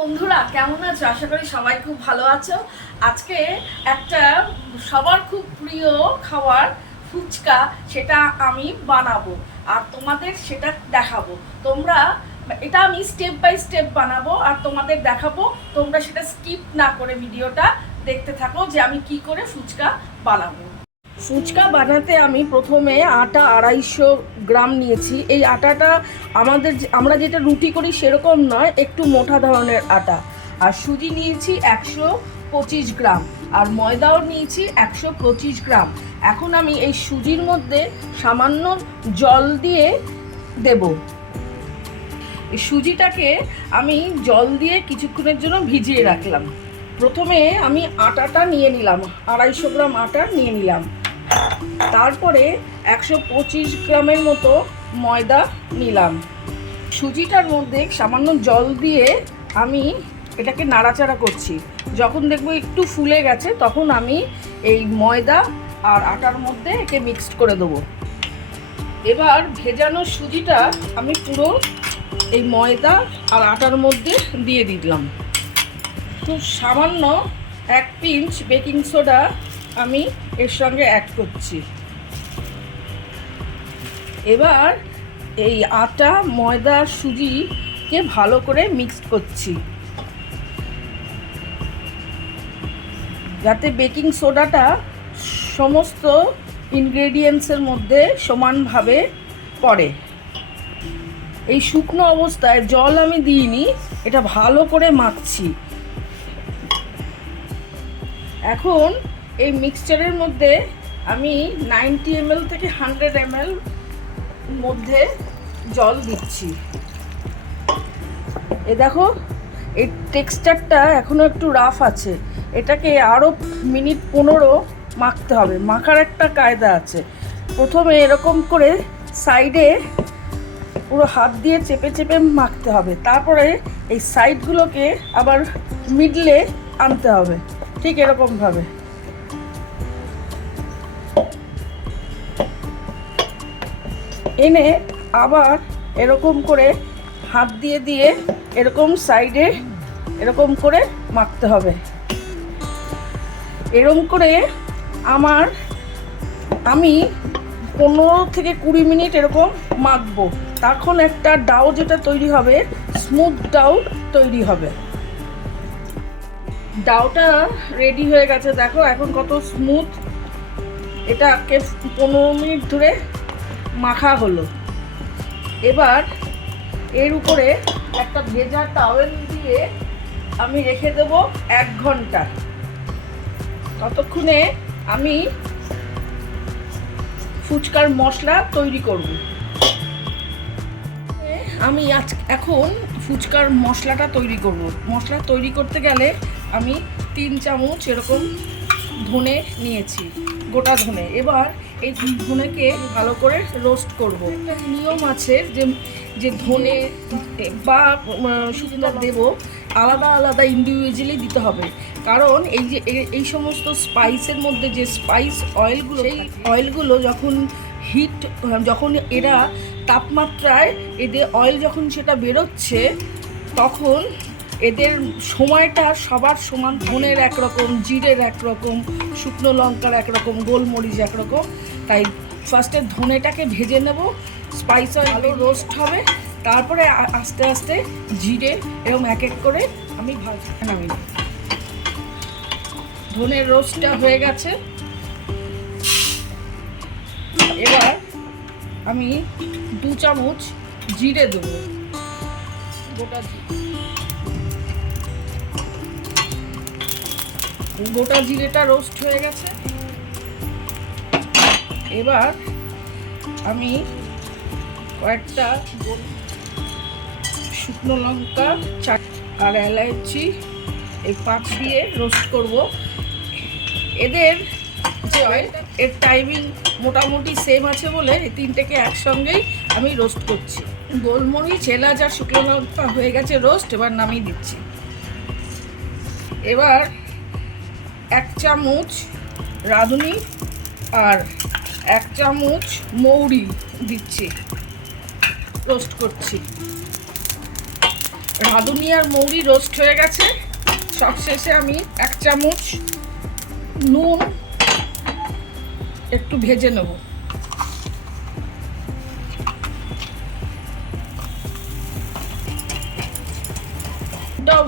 বন্ধুরা, কেমন আছো? আশা করি সবাই খুব ভালো আছো। আজকে একটা সবার খুব প্রিয় খাবার ফুচকা, সেটা আমি বানাবো আর তোমাদের সেটা দেখাবো। তোমরা, এটা আমি স্টেপ বাই স্টেপ বানাবো আর তোমাদের দেখাবো। তোমরা সেটা স্কিপ না করে ভিডিওটা দেখতে থাকো যে আমি কি করে ফুচকা বানাবো। ফুচকা বানাতে আমি প্রথমে আটা আড়াইশো গ্রাম নিয়েছি। এই আটাটা আমাদের আমরা যেটা রুটি করি সেরকম নয়, একটু মোটা ধরনের আটা। আর সুজি নিয়েছি একশো পঁচিশ গ্রাম, আর ময়দাও নিয়েছি একশো পঁচিশ গ্রাম। এখন আমি এই সুজির মধ্যে সামান্য জল দিয়ে দেব। সুজিটাকে আমি জল দিয়ে কিছুক্ষণের জন্য ভিজিয়ে রাখলাম। প্রথমে আমি আটাটা নিয়ে নিলাম, আড়াইশো গ্রাম আটা নিয়ে নিলাম। তারপরে একশো পঁচিশ গ্রামের মতো ময়দা নিলাম। সুজিটার মধ্যে সামান্য জল দিয়ে আমি এটাকে নাড়াচাড়া করছি। যখন দেখব একটু ফুলে গেছে, তখন আমি এই ময়দা আর আটার মধ্যে একে মিক্সড করে দেবো। এবার ভেজানো সুজিটা আমি পুরো এই ময়দা আর আটার মধ্যে দিয়ে দিলাম। খুব সামান্য এক পিঞ্চ বেকিং সোডা আমি এর সঙ্গে অ্যাড করছি। এবার এই আটা, ময়দা সুজিকে ভালো করে মিক্স করছি। যাতে বেকিং সোডাটা সমস্ত ইনগ্রেডিয়েন্টসের মধ্যে সমানভাবে পড়ে। এই শুকনো অবস্থায় জল আমি দিইনি, এটা ভালো করে মাখছি। এখন এই মিক্সচারের মধ্যে আমি নাইনটি এমএল থেকে হান্ড্রেড এমএল মধ্যে জল দিচ্ছি। এ দেখো, এই টেক্সচারটা এখনও একটু রাফ আছে। এটাকে আরও মিনিট পনেরো মাখতে হবে। মাখার একটা কায়দা আছে। প্রথমে এরকম করে সাইডে পুরো হাত দিয়ে চেপে চেপে মাখতে হবে। তারপরে এই সাইডগুলোকে আবার মিডলে আনতে হবে। ঠিক এরকমভাবে এনে আবার এরকম করে হাত দিয়ে দিয়ে এরকম সাইডে এরকম করে মাখতে হবে। এরকম করে আমার আমি পনেরো থেকে কুড়ি মিনিট এরকম মাখবো। তখন একটা ডাউ যেটা তৈরি হবে, স্মুথ ডাউ তৈরি হবে। ডাউটা রেডি হয়ে গেছে। দেখো এখন কত স্মুথ। এটাকে পনেরো মিনিট ধরে মাখা হলো। এবার এর উপরে একটা ভেজা টাওয়েল দিয়ে আমি রেখে দেবো এক ঘণ্টা। ততক্ষণে আমি ফুচকার মশলা তৈরি করব। আমি আজ এখন ফুচকার মশলাটা তৈরি করব। মশলা তৈরি করতে গেলে আমি তিন চামচ এরকম ধনে নিয়েছি, গোটা ধনে। এবার এই ধনেকে ভালো করে রোস্ট করব। নিয়ম আছে যে যে ধনে বা শুকনো দেব, আলাদা আলাদা ইন্ডিভিজুয়ালি দিতে হবে। কারণ এই যে এই সমস্ত স্পাইসের মধ্যে যে স্পাইস অয়েলগুলো সেই অয়েলগুলো যখন হিট যখন এরা তাপমাত্রায় এদের অয়েল যখন সেটা বেরোচ্ছে, তখন এদের সময়টা সবার সমান, ধনের একরকম, জিরের একরকম, শুকনো লঙ্কার একরকম, গোলমরিচ একরকম। তাই ফার্স্টে ধনেটাকে ভেজে নেব স্পাইস অয়েল ভালো রোস্ট হবে, তারপরে আস্তে আস্তে জিরে এরকম এক এক করে আমি ভাজ নামি ধনের রোস্টটা হয়ে গেছে। এবার আমি দু চামচ জিরে দেবো। গোটা জিরে। গোটা জিরেটা রোস্ট হয়ে গেছে। এবার আমি কয়েকটা শুকনো লঙ্কা চাট আর এলাচি এই পাঁচ দিয়ে রোস্ট করব। এদের যে এর টাইমিং মোটামুটি সেম আছে বলে এই তিনটেকে একসঙ্গেই আমি রোস্ট করছি। গোলমরিচ, এলাচ আর শুকনো লঙ্কা হয়ে গেছে রোস্ট এবার নামিয়ে দিচ্ছি। এবার এক চামচ রাঁধুনি আর এক চামচ মৌরি দিচ্ছি। রোস্ট করছি। রাঁধুনি আর মৌরি রোস্ট হয়ে গেছে। সব শেষে আমি এক চামচ নুন একটু ভেজে নেব।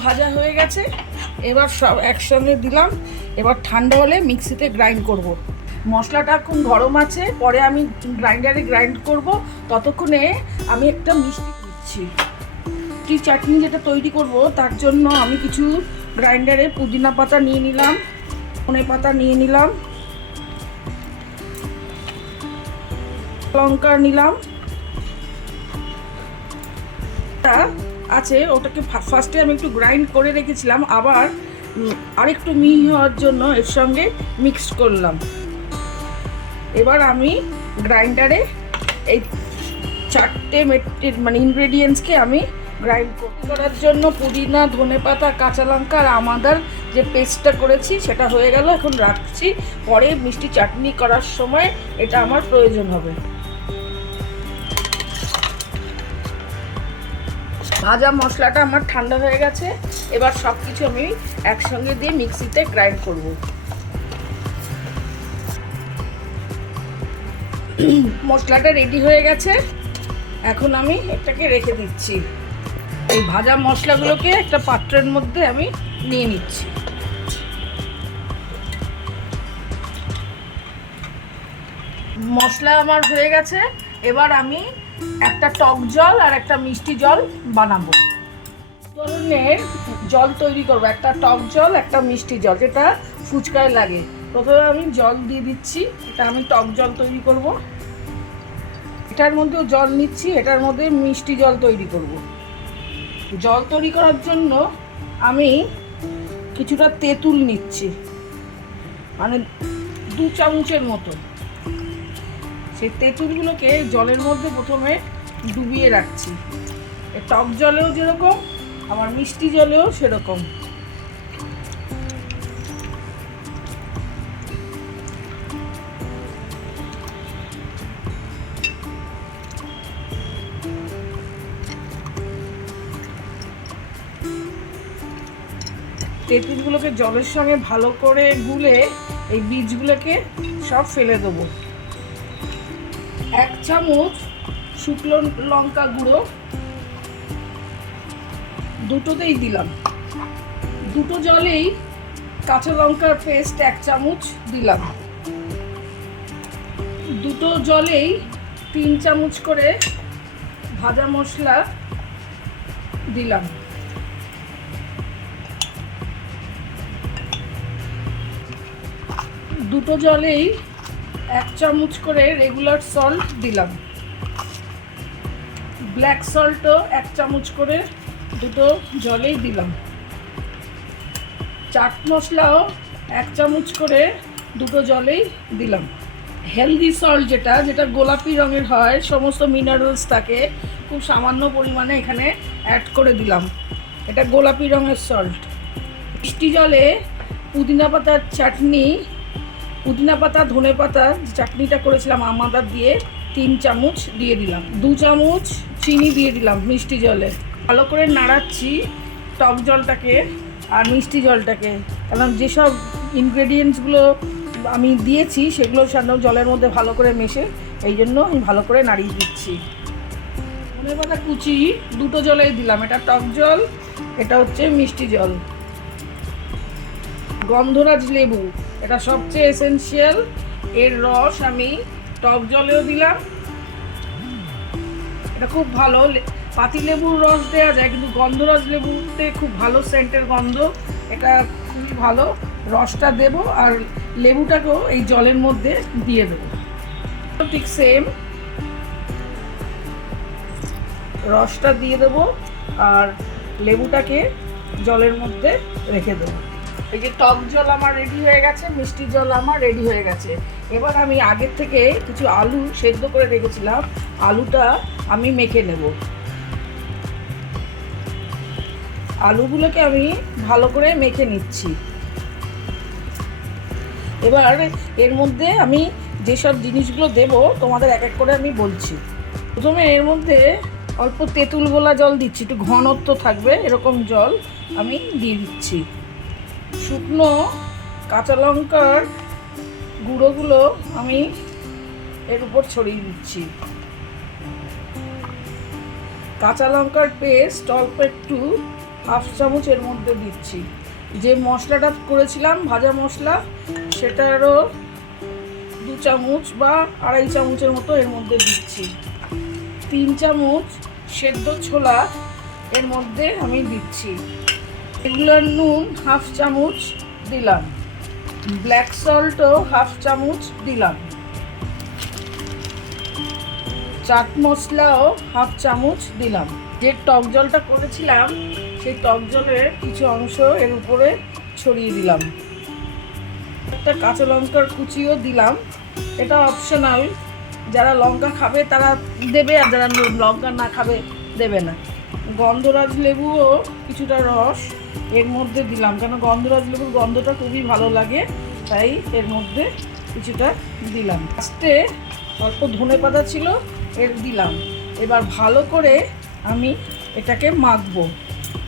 ভাজা হয়ে গেছে। এবার সব একসঙ্গে দিলাম। এবার ঠান্ডা হলে মিক্সিতে গ্রাইন্ড করব। মশলাটা এখন গরম আছে, পরে আমি গ্রাইন্ডারে গ্রাইন্ড করব। ততক্ষণে আমি একটা মিষ্টি দিচ্ছি। মিষ্টি চাটনি যেটা তৈরি করব, তার জন্য আমি কিছু গ্রাইন্ডারে পুদিনা পাতা নিয়ে নিলাম, ধনে পাতা নিয়ে নিলাম, লঙ্কা নিলাম। আছে, ওটাকে ফার্স্টে আমি একটু গ্রাইন্ড করে রেখেছিলাম, আবার আরেকটু মিহি হওয়ার জন্য এর সঙ্গে মিক্স করলাম। এবার আমি গ্রাইন্ডারে এই চারটে মানে ইনগ্রেডিয়েন্টসকে আমি গ্রাইন্ড করার জন্য পুদিনা ধনে পাতা কাঁচা লঙ্কা আর আমাদের যে পেস্টটা করেছি, সেটা হয়ে গেল। এখন রাখছি। পরে মিষ্টি চাটনি করার সময় এটা আমার প্রয়োজন হবে। ভাজা মশলাটা আমার ঠান্ডা হয়ে গেছে। এবার সব কিছু আমি একসঙ্গে দিয়ে মিক্সিতে গ্রাইন্ড করব। মশলাটা রেডি হয়ে গেছে। এখন আমি এটাকে রেখে দিচ্ছি। এই ভাজা মশলাগুলোকে একটা পাত্রের মধ্যে আমি নিয়ে নিচ্ছি। মশলা আমার হয়ে গেছে। এবার আমি একটা টক জল আর একটা মিষ্টি জল বানাবো। ধরনের জল তৈরি করব, একটা টক জল, একটা মিষ্টি জল, যেটা ফুচকায় লাগে। প্রথমে আমি জল দিয়ে দিচ্ছি, এটা আমি টক জল তৈরি করব। এটার মধ্যেও জল নিচ্ছি, এটার মধ্যে মিষ্টি জল তৈরি করব। জল তৈরি করার জন্য আমি কিছুটা তেঁতুল নিচ্ছি মানে দু চামচের মতো। সেই তেঁতুলগুলোকে জলের মধ্যে প্রথমে ডুবিয়ে রাখছি। টক জলেও যেরকম আমার মিষ্টি জলেও সেরকম। তেঁতুলগুলোকে জলের সঙ্গে ভালো করে গুলে এই বীজগুলোকে সব ফেলে দেবো। চামচ শুকনো লঙ্কা গুঁড়ো, দুটোতেই দিলাম। দুটো জলেই কাঁচা লঙ্কার পেস্ট এক চামচ দিলাম। দুটো জলেই তিন চামচ করে ভাজা মশলা দিলাম। দুটো জলেই এক চামচ করে রেগুলার সল্ট দিলাম। ব্ল্যাক সল্টও এক চামচ করে দুটো জলেই দিলাম। চাট মশলাও এক চামচ করে দুটো জলেই দিলাম। হেলদি সল্ট যেটা যেটা গোলাপি রঙের হয়, সমস্ত মিনারেলস থাকে, খুব সামান্য পরিমাণে এখানে অ্যাড করে দিলাম। এটা গোলাপি রঙের সল্ট মিষ্টি জলে পুদিনা পাতার চাটনি পুদিনা পাতা, ধনে পাতা, চাটনিটা করেছিলাম আমাদার দিয়ে তিন চামচ দিয়ে দিলাম। দু চামচ চিনি দিয়ে দিলাম মিষ্টি জলে। ভালো করে নাড়াচ্ছি টক জলটাকে আর মিষ্টি জলটাকে। কারণ যেসব ইনগ্রেডিয়েন্টসগুলো আমি দিয়েছি সেগুলো সাধারণ জলের মধ্যে ভালো করে মেশে, এই জন্য আমি ভালো করে নাড়িয়ে দিচ্ছি। ধনে পাতা কুচি দুটো জলেই দিলাম। এটা টক জল, এটা হচ্ছে মিষ্টি জল। গন্ধরাজ লেবু। এটা সবচেয়ে এসেনশিয়াল এর রস আমি টক জলেও দিলাম। এটা খুব ভালো। পাতি লেবুর রস দেওয়া যায়, কিন্তু গন্ধরাজ লেবুতে খুব ভালো সেন্টের গন্ধ। এটা খুবই ভালো। রসটা দেব আর লেবুটাকেও এই জলের মধ্যে দিয়ে দেবো। ঠিক সেম রসটা দিয়ে দেবো আর লেবুটাকে জলের মধ্যে রেখে দেবো। এই যে টক জল আমার রেডি হয়ে গেছে, মিষ্টি জল আমার রেডি হয়ে গেছে। এবার আমি আগের থেকে কিছু আলু সেদ্ধ করে রেখেছিলাম, আলুটা আমি মেখে নেব। আলুগুলোকে আমি ভালো করে মেখে নিচ্ছি। এবার এর মধ্যে আমি যেসব জিনিসগুলো দেব, তোমাদের এক এক করে আমি বলছি। প্রথমে এর মধ্যে অল্প তেঁতুল গোলা জল দিচ্ছি, একটু ঘনত্ব থাকবে, এরকম জল আমি দিয়ে দিচ্ছি। শুকনো কাঁচা লঙ্কার গুঁড়োগুলো আমি এর উপর ছড়িয়ে দিচ্ছি। কাঁচা লঙ্কার পেস্ট অল্প একটু হাফ চামচ এর মধ্যে দিচ্ছি। যে মশলাটা করেছিলাম, ভাজা মশলা সেটারও দু চামচ বা আড়াই চামচের মতো এর মধ্যে দিচ্ছি। তিন চামচ সেদ্ধ ছোলা এর মধ্যে আমি দিচ্ছি। এগুলোর নুন হাফ চামচ দিলাম। ব্ল্যাক সল্টও হাফ চামচ দিলাম। চাট মশলাও হাফ চামচ দিলাম। যে টক জলটা করেছিলাম, সেই টক জলের কিছু অংশ এর উপরে ছড়িয়ে দিলাম। একটা কাঁচা লঙ্কার কুচিও দিলাম। এটা অপশনাল যারা লঙ্কা খাবে তারা দেবে, আর যারা লঙ্কা না খাবে দেবে না। গন্ধরাজ লেবুও কিছুটা রস এর মধ্যে দিলাম। কেন গন্ধরাজ লেবুর গন্ধটা খুবই ভালো লাগে, তাই এর মধ্যে কিছুটা দিলাম। লাস্টে অল্প ধনে পাতা ছিল, এর দিলাম। এবার ভালো করে আমি এটাকে মাখবো,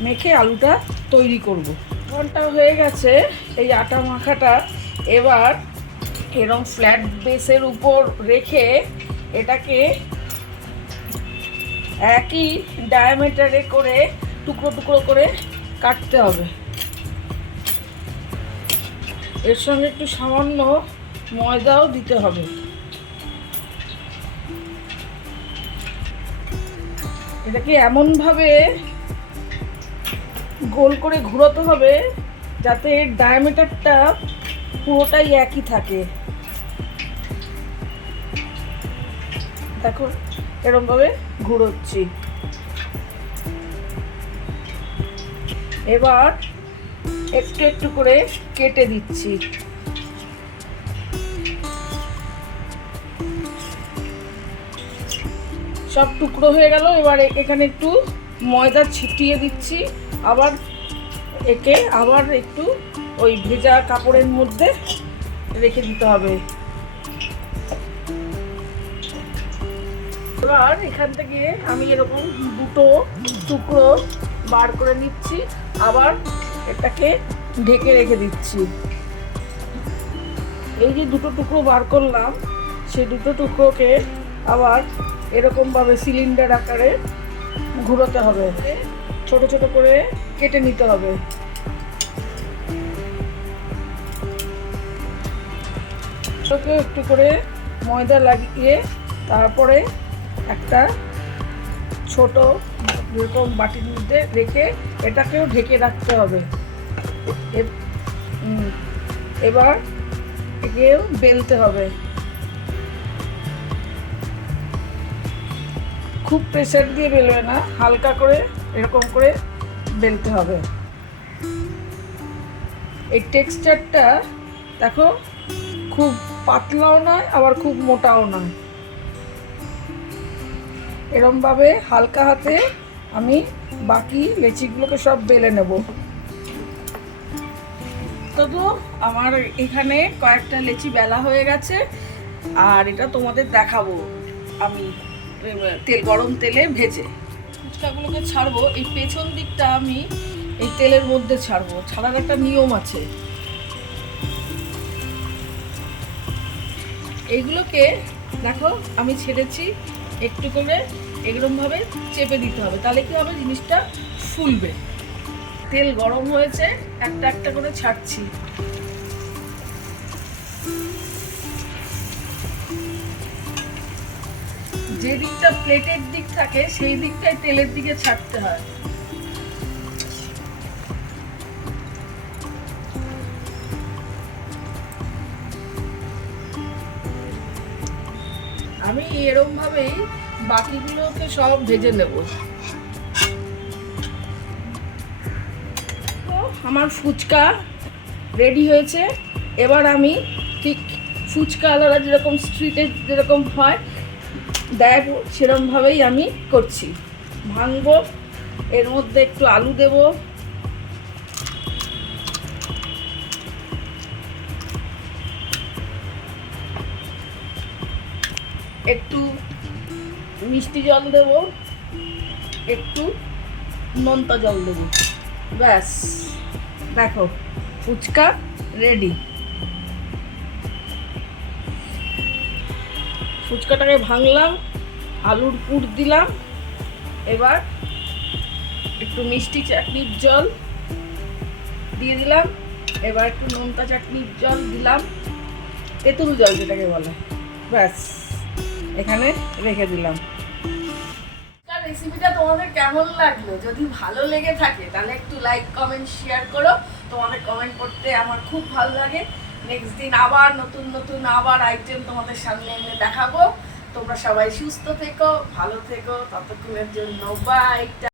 মেখে আলুটা তৈরি করব। ঘণ্টা হয়ে গেছে, এই আটা মাখাটা এবার এরম ফ্ল্যাট বেসের উপর রেখে এটাকে একই ডায়ামিটারে করে, টুকরো টুকরো করে কাটতে হবে। এর সঙ্গে একটু সামান্য ময়দাও দিতে হবে। এটাকে এমনভাবে গোল করে ঘুরোতে হবে যাতে ডায়ামিটারটা পুরোটাই একই থাকে। দেখো এরমভাবে ঘুরোচ্ছি। এবার একটু একটু করে কেটে দিচ্ছি। সব টুকরো হয়ে গেল, এবার এখানে একটু ময়দা ছিটিয়ে দিচ্ছি। আবার একে আবার একটু ওই ভেজা কাপড়ের মধ্যে রেখে দিতে হবে। এবার এখান থেকে আমি এরকম দুটো টুকরো বার করে নিচ্ছি। আবার এটাকে ঢেকে রেখে দিচ্ছি। এই যে দুটো টুকরো বার করলাম, সেই দুটো টুকরোকে আবার এরকমভাবে সিলিন্ডার আকারে ঘুরোতে হবে। ছোট ছোট করে কেটে নিতে হবে। একটু করে ময়দা লাগিয়ে তারপরে একটা ছোট এরকম বাটির মধ্যে রেখে এটাকেও ঢেকে রাখতে হবে। এবার একেও বেলতে হবে। খুব প্রেশার দিয়ে বেলবে না, হালকা করে এরকম করে বেলতে হবে। এই টেক্সচারটা দেখো, খুব পাতলাও নয়, আবার খুব মোটাও নয়। এরমভাবে হালকা হাতে আমি বাকি লেচিগুলোকে সব বেলে নেব। তবু আমার এখানে কয়েকটা লেচি বেলা হয়ে গেছে, আর এটা তোমাদের দেখাবো আমি তেল, গরম তেলে ভেজে। ফুচকাগুলোকে ছাড়বো, এই পেছন দিকটা আমি এই তেলের মধ্যে ছাড়বো, ছাড়ার একটা নিয়ম আছে। এইগুলোকে দেখো, আমি ছেড়েছি একটু করে এরকমভাবে চেপে দিতে হবে। তাহলে কী হবে? জিনিসটা ফুলবে। তেল গরম হয়েছে, একটা একটা করে ছাড়ছি। যে দিকটা প্লেটের দিক থাকে, সেই দিকটাই তেলের দিকে ছাড়তে হয়। আমি এরম ভাবেই বাকিগুলোকে সব ভেজে নেব। তো আমার ফুচকা রেডি হয়েছে। এবার আমি ঠিক ফুচকা আলাদা যেরকম স্ট্রিটে যেরকম হয় দেয় সেরকমভাবেই আমি করছি। ভাঙবো, এর মধ্যে একটু আলু দেবো একটু মিষ্টি জল দেবো, একটু নোনতা জল দেবো। ব্যাস, দেখো, ফুচকা রেডি ফুচকাটাকে ভাঙলাম, আলুর পুর দিলাম, এবার একটু মিষ্টি চাটনির জল দিয়ে দিলাম, এবার একটু নোনতা চাটনির জল দিলাম, তেঁতুল জল যেটাকে বলে, ব্যাস। এখানে রেখে দিলাম। রেসিপিটা তোমাদের কেমন লাগল? যদি ভালো লেগে থাকে, তাহলে একটু লাইক কমেন্ট শেয়ার করো। তোমাদের কমেন্ট করতে আমার খুব ভালো লাগে। নেক্সট দিন আবার নতুন নতুন, আবার আইটেম তোমাদের সামনে এনে দেখাবো। তোমরা সবাই সুস্থ থেকো, ভালো থেকো। ততক্ষণের জন্য বাই